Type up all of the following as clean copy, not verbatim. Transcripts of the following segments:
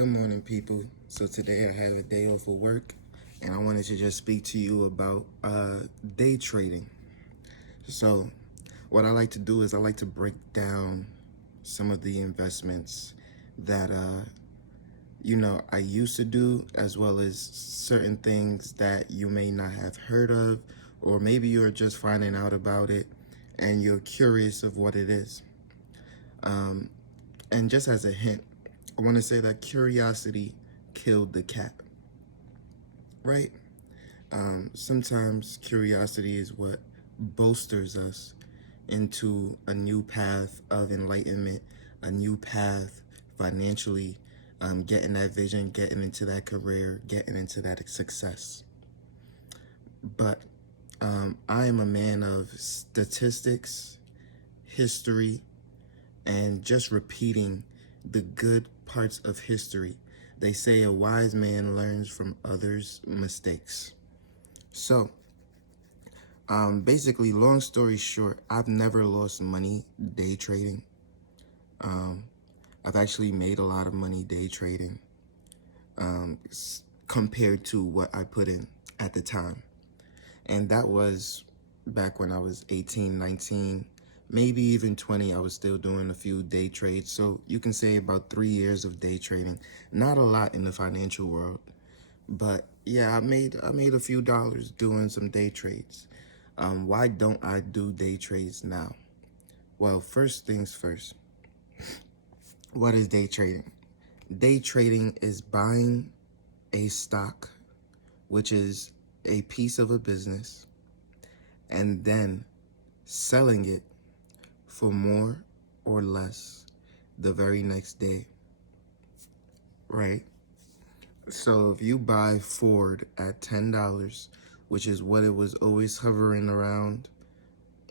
Good morning, people. So today I had a day off of work, and I wanted to just speak to you about day trading. So what I like to do is I like to break down some of the investments that I used to do, as well as certain things that you may not have heard of, or maybe you're just finding out about it and you're curious of what it is. And just as a hint, I want to say that curiosity killed the cat, right? Sometimes curiosity is what bolsters us into a new path of enlightenment, a new path financially, getting that vision, getting into that career, getting into that success. But I am a man of statistics, history, and just repeating the good parts of history. They say a wise man learns from others' mistakes. So, basically, long story short, I've never lost money day trading. I've actually made a lot of money day trading compared to what I put in at the time. And that was back when I was 18, 19, maybe even 20. I was still doing a few day trades. So you can say about 3 years of day trading. Not a lot in the financial world, but yeah, I made a few dollars doing some day trades. Why don't I do day trades now? Well, first things first. What is day trading? Day trading is buying a stock, which is a piece of a business, and then selling it for more or less the very next day, right? So if you buy Ford at $10, which is what it was always hovering around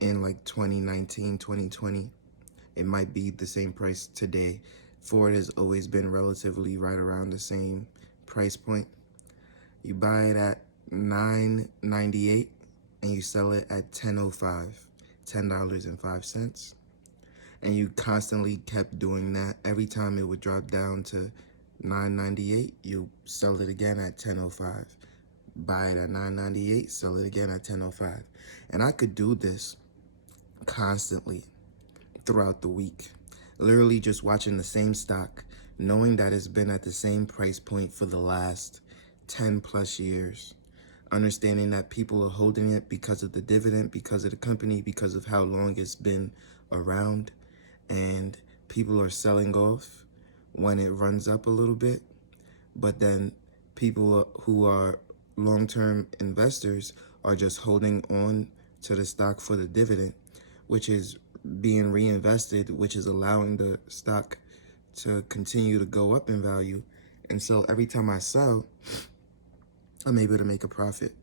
in like 2019, 2020, it might be the same price today. Ford has always been relatively right around the same price point. You buy it at $9.98 and you sell it at $10.05, $10.05. And you constantly kept doing that. Every time it would drop down to $9.98, you sell it again at $10.05. Buy it at $9.98, sell it again at $10.05. And I could do this constantly throughout the week. Literally just watching the same stock, knowing that it's been at the same price point for the last 10 plus years. Understanding that people are holding it because of the dividend, because of the company, because of how long it's been around. And people are selling off when it runs up a little bit. But then people who are long-term investors are just holding on to the stock for the dividend, which is being reinvested, which is allowing the stock to continue to go up in value. And so every time I sell, I'm able to make a profit,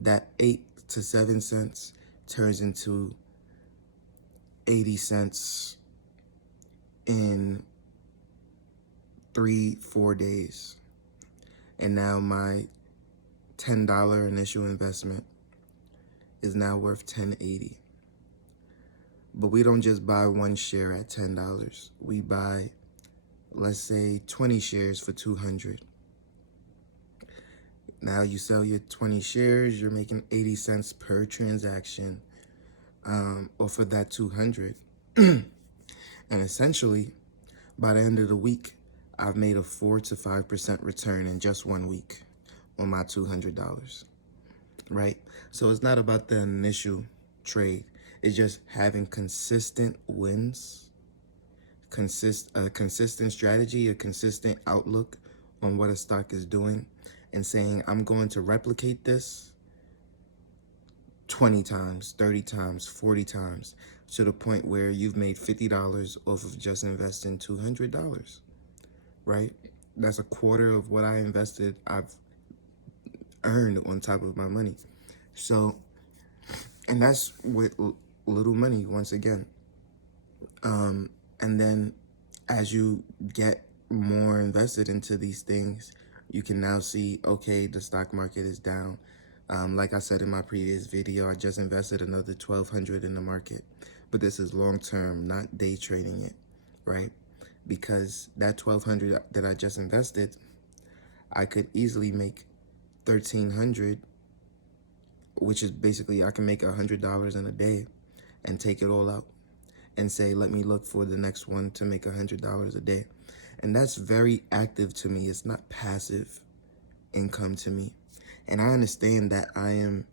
That 8 to 7 cents turns into 80 cents in 3-4 days. And now my $10 initial investment is now worth $10.80. But we don't just buy one share at $10. We buy, let's say, 20 shares for $200. Now you sell your 20 shares, you're making 80 cents per transaction, or for that 200. And essentially, by the end of the week, I've made a 4 to 5% return in just 1 week on my $200, right? So it's not about the initial trade. It's just having consistent wins, a consistent strategy, a consistent outlook on what a stock is doing, and saying, I'm going to replicate this 20 times, 30 times, 40 times, to the point where you've made $50 off of just investing $200, right? That's a quarter of what I invested, I've earned on top of my money. So, and that's with little money, once again. And then as you get more invested into these things, you can now see, okay, the stock market is down. Like I said in my previous video, I just invested another $1,200 in the market, but this is long-term, not day trading it, right? because that 1,200 that I just invested, I could easily make 1,300, which is basically I can make $100 in a day and take it all out and say, let me look for the next one to make $100 a day. And that's very active to me. It's not passive income to me. And I understand that I am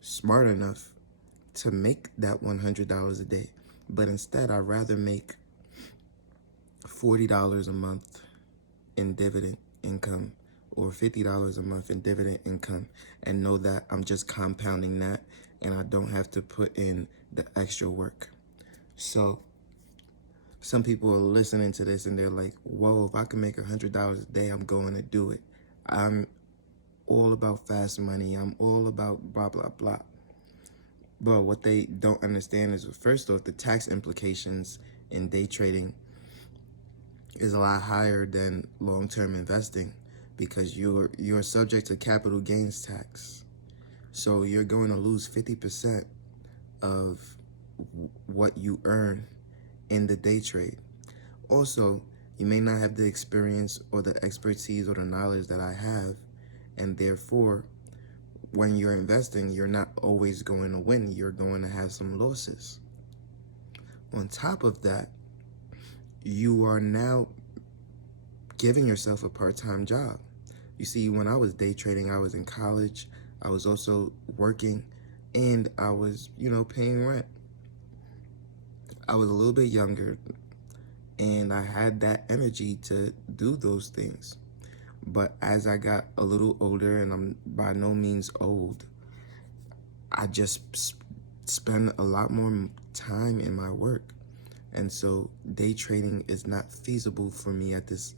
smart enough to make that $100 a day. But instead, I'd rather make $40 a month in dividend income or $50 a month in dividend income and know that I'm just compounding that and I don't have to put in the extra work. So some people are listening to this and they're like, whoa, if I can make $100 a day, I'm going to do it. I'm all about fast money. I'm all about blah, blah, blah. But what they don't understand is, first off, the tax implications in day trading is a lot higher than long-term investing because you're subject to capital gains tax. So you're going to lose 50% of what you earn in the day trade. Also, you may not have the experience or the expertise or the knowledge that I have, and therefore, when you're investing, you're not always going to win. You're going to have some losses. On top of that, you are now giving yourself a part-time job. You see, when I was day trading, I was in college, I was also working, and I was, paying rent. I was a little bit younger, and I had that energy to do those things. But as I got a little older, and I'm by no means old, I just spend a lot more time in my work. And so day trading is not feasible for me at this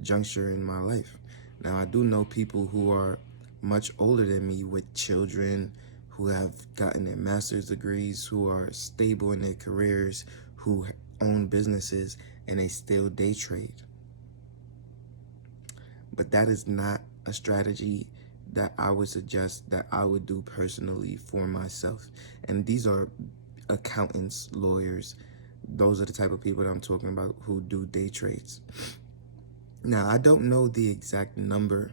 juncture in my life. Now, I do know people who are much older than me with children, who have gotten their master's degrees, who are stable in their careers, who own businesses, and they still day trade. But that is not a strategy that I would suggest that I would do personally for myself. And these are accountants, lawyers. Those are the type of people that I'm talking about who do day trades. Now, I don't know the exact number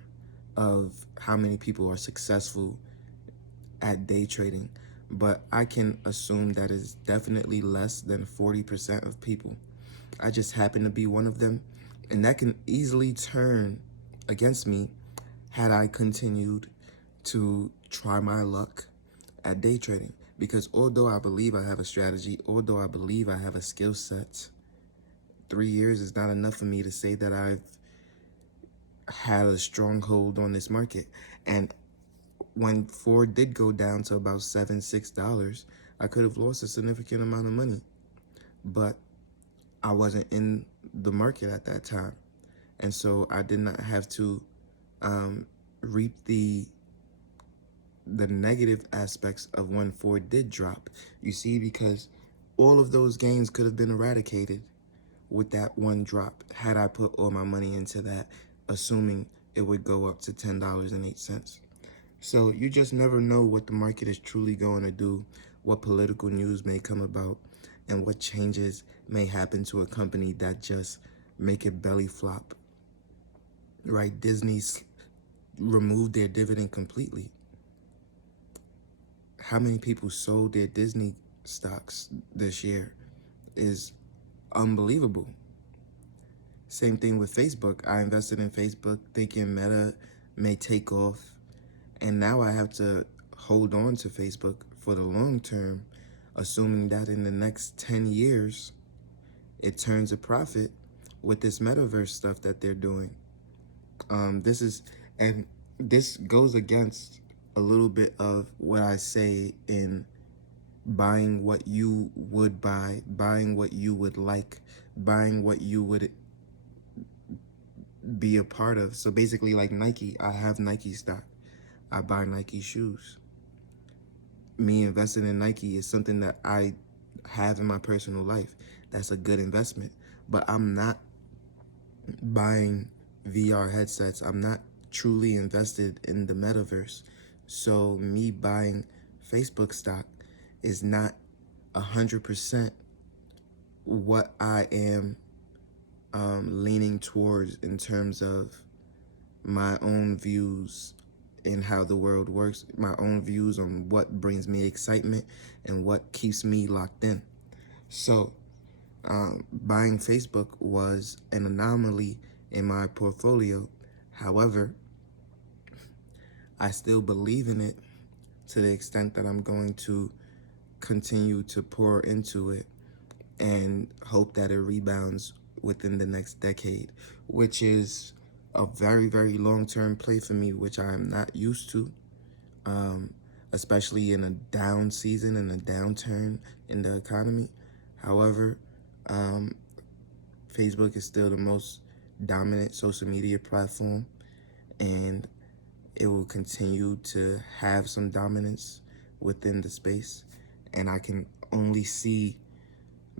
of how many people are successful at day trading, but I can assume that is definitely less than 40% of people. I just happen to be one of them, and that can easily turn against me had I continued to try my luck at day trading. Because although I believe I have a strategy, although I believe I have a skill set, 3 years is not enough for me to say that I've had a stronghold on this market. And when Ford did go down to about $6, I could have lost a significant amount of money. But I wasn't in the market at that time. And so I did not have to reap the negative aspects of when Ford did drop. You see, because all of those gains could have been eradicated with that one drop had I put all my money into that, assuming it would go up to $10.08. So you just never know what the market is truly going to do, what political news may come about, and what changes may happen to a company that just make it belly flop. Right? Disney's removed their dividend completely. How many people sold their Disney stocks this year is unbelievable. Same thing with Facebook. I invested in Facebook thinking Meta may take off, and now I have to hold on to Facebook for the long term, assuming that in the next 10 years, it turns a profit with this metaverse stuff that they're doing. This goes against a little bit of what I say in buying what you would buy, buying what you would like, buying what you would be a part of. So basically, like Nike, I have Nike stock. I buy Nike shoes. Me investing in Nike is something that I have in my personal life. That's a good investment. But I'm not buying VR headsets. I'm not truly invested in the metaverse. So me buying Facebook stock is not 100% what I am leaning towards in terms of my own views in how the world works, my own views on what brings me excitement and what keeps me locked in. So buying Facebook was an anomaly in my portfolio. However, I still believe in it to the extent that I'm going to continue to pour into it and hope that it rebounds within the next decade, which is a very, very long-term play for me, which I am not used to, especially in a down season and a downturn in the economy. However, Facebook is still the most dominant social media platform, and it will continue to have some dominance within the space. And I can only see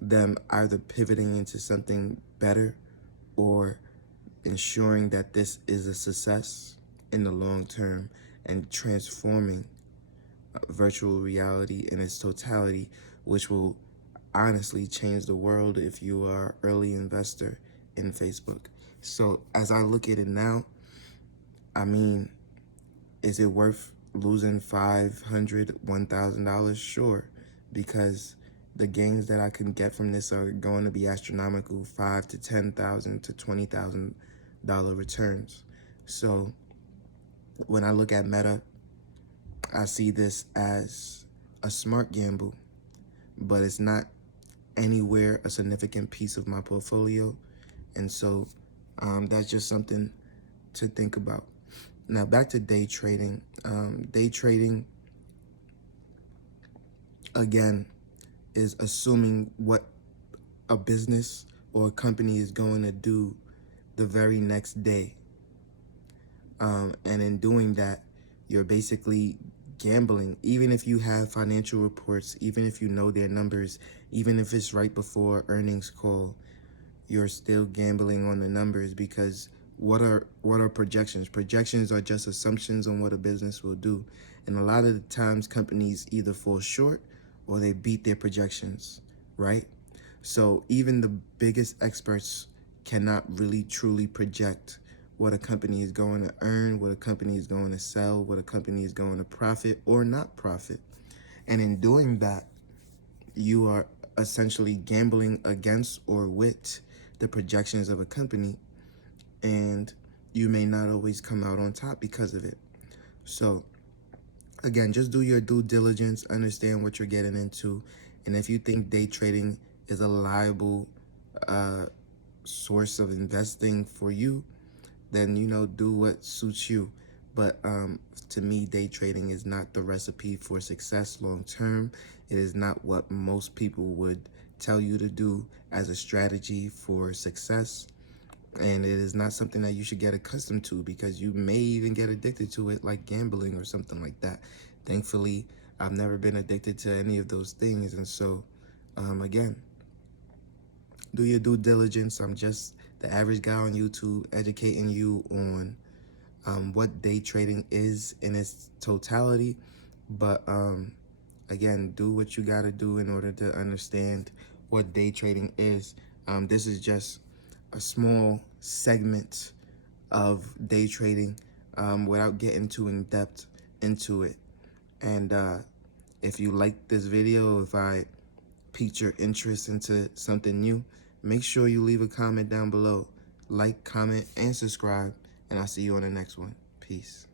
them either pivoting into something better or ensuring that this is a success in the long term and transforming virtual reality in its totality, which will honestly change the world if you are an early investor in Facebook. So as I look at it now, I mean, is it worth losing $500, $1,000? Sure, because the gains that I can get from this are going to be astronomical, $5,000 to $10,000 to $20,000 returns. So when I look at Meta, I see this as a smart gamble, but it's not anywhere a significant piece of my portfolio. And so that's just something to think about. Now back to day trading. Day trading, again, is assuming what a business or a company is going to do the very next day. And in doing that, you're basically gambling. Even if you have financial reports, even if you know their numbers, even if it's right before earnings call, you're still gambling on the numbers, because what are projections? Projections are just assumptions on what a business will do. And a lot of the times companies either fall short or they beat their projections, right? So even the biggest experts cannot really truly project what a company is going to earn, what a company is going to sell, what a company is going to profit or not profit. And in doing that, you are essentially gambling against or with the projections of a company, and you may not always come out on top because of it. So again, just do your due diligence, understand what you're getting into, and if you think day trading is a liable source of investing for you, then do what suits you. But to me, day trading is not the recipe for success long term. It is not what most people would tell you to do as a strategy for success. And it is not something that you should get accustomed to, because you may even get addicted to it, like gambling or something like that. Thankfully, I've never been addicted to any of those things. And so, again, do your due diligence. I'm just the average guy on YouTube educating you on what day trading is in its totality. But again, do what you got to do in order to understand what day trading is. This is just a small segment of day trading without getting too in depth into it. And if you like this video, if I piqued your interest into something new, make sure you leave a comment down below. Like, comment, and subscribe, and I'll see you on the next one. Peace.